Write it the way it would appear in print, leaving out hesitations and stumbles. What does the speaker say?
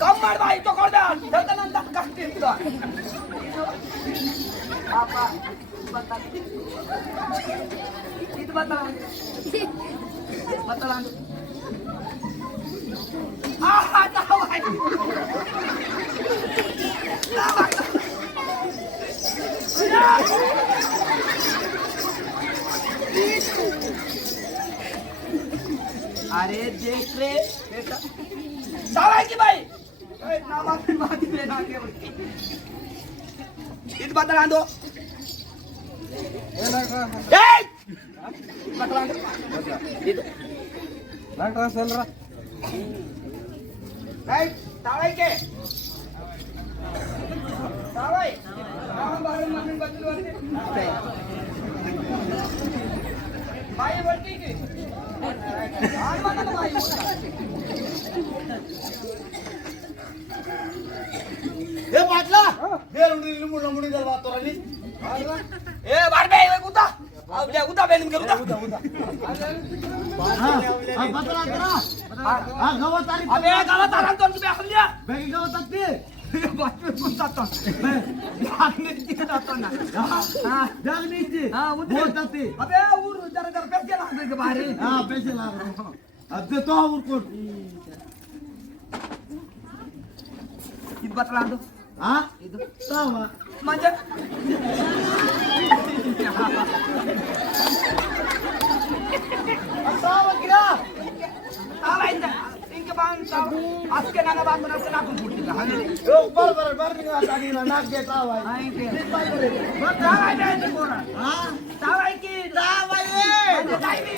कम ಮಾಡಿ ತಗೊಂಡ ದರ್ದನಂತ ಕಷ್ಟ ಇತ್ತು ಪಾಪ ಇದು ಬತ್ತಲ ತಾವಾಯ್ अरे देख रे बेटा साला की भाई नामात बात ही लेना के बोलती इत बदला दो ए बदला दो इत लाटा चल रहा राइट साला के साला नाम बारे में बदलू वाले भाई बोलती की हे पाटला हे मुडी जर वातो राहिली ए बार बे उदा आवल्या उदा बेलून गेलो उदा हा पत्रा करा हा गावात आली अबे गावात आला तो तुम्ही हल्ल्या बेगी गावात आली बातमी पुसतात लागणे तिथे जातो ना हा जगनीची हा बोलतात ते अबे ऊर जरा जरा पैसे लागते के बाहेर हा पैसे लाग अब तो और कोण किती बतला दो हा तावा म्हणजे तावा किरा तावायचं इनके बांध आजके नाना बांध बनाते नाकून फुटतील हा ओ बर गाडीला नाक दे तावा नाही ते बरं तावाय द्यायचं कोणा हा तावाय की तावा ये काय मी